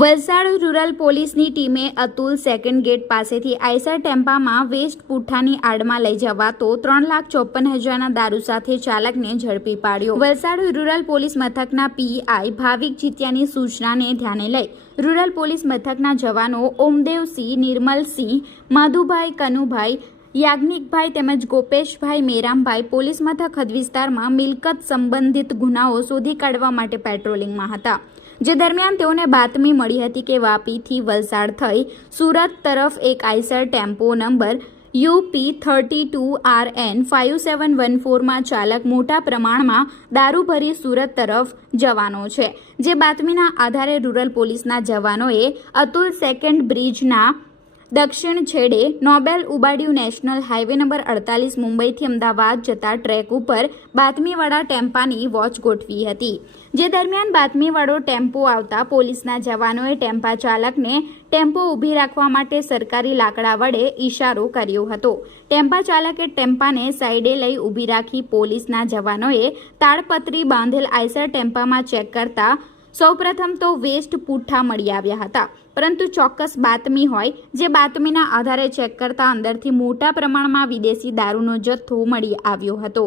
Valsad rural પોલીસની ટીમે Atul second gate પાસેથી આઈસર ટેમ્પામાં વેસ્ટ પુઠ્ઠાની આડમાં લઈ જવાતો 3,54,000ના દારૂ સાથે ચાલકને ઝડપી પાડ્યો। વલસાડ રૂરલ પોલીસ મથકના પીઆઈ ભાવિક જીત્યાની સૂચનાને ધ્યાને લઈ રૂરલ પોલીસ મથકના જવાનો ઓમદેવસિંહ, નિર્મલસિંહ, માધુભાઈ, કનુભાઈ, યાજ્ઞિકભાઈ તેમજ ગોપેશભાઈ મેરામભાઈ પોલીસ મથક હદ વિસ્તારમાં મિલકત સંબંધિત ગુનાઓ શોધી કાઢવા માટે પેટ્રોલિંગમાં હતા। જે દરમિયાન તેઓને બાતમી મળી હતી કે વાપીથી વલસાડ થઈ સુરત તરફ એક આઈસર ટેમ્પો નંબર UP32RN 5714માં ચાલક મોટા પ્રમાણમાં દારૂ ભરી સુરત તરફ જવાનો છે। જે બાતમીના આધારે રૂરલ પોલીસના જવાનોએ અતુલ સેકન્ડ બ્રિજના દક્ષિણ છેડે નોબેલ ઉબાડ્યું નેશનલ હાઈવે નંબર 48 મુંબઈથી અમદાવાદ જતા ટ્રેક ઉપર બાતમીવાળા ટેમ્પાની વોચ ગોઠવી હતી। જે દરમિયાન બાતમીવાળો ટેમ્પો આવતા પોલીસના જવાનોએ ટેમ્પા ચાલકને ટેમ્પો ઊભી રાખવા માટે સરકારી લાકડા વડે ઇશારો કર્યો હતો। ટેમ્પા ચાલકે ટેમ્પાને સાઈડે લઈ ઊભી રાખી પોલીસના જવાનોએ તાડપત્રી બાંધેલ આઈસર ટેમ્પામાં ચેક કરતા સૌપ્રથમ તો વેસ્ટ પુઠ્ઠા મળી આવ્યા હતા, પરંતુ ચોક્કસ બાતમી હોય જે બાતમીના આધારે ચેક કરતા અંદરથી મોટા પ્રમાણમાં વિદેશી દારૂનો જથ્થો મળી આવ્યો હતો।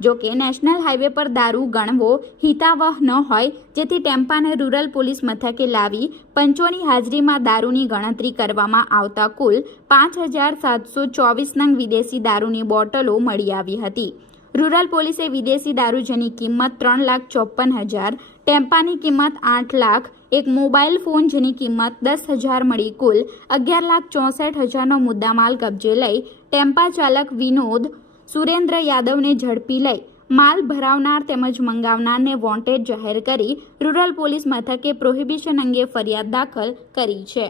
જો કે નેશનલ હાઈવે પર દારૂ ગણવો હિતાવહ ન હોય, જેથી ટેમ્પાને રૂરલ પોલીસ મથકે લાવી પંચોની હાજરીમાં દારૂની ગણતરી કરવામાં આવતા કુલ 5,724 નંગ વિદેશી દારૂની બોટલો મળી આવી હતી। રૂરલ પોલીસે વિદેશી દારૂ જેની કિંમત 3,54,000, ટેમ્પાની કિંમત 8 લાખ, એક મોબાઈલ ફોન જેની કિંમત 10,000 મળી કુલ 11,64,000નો મુદ્દામાલ કબજે લઈ ટેમ્પા ચાલક વિનોદ સુરેન્દ્ર યાદવને ઝડપી લઈ માલ ભરાવનાર તેમજ મંગાવનારને વોન્ટેડ જાહેર કરી રૂરલ પોલીસ મથકે પ્રોહિબિશન અંગે ફરિયાદ દાખલ કરી છે।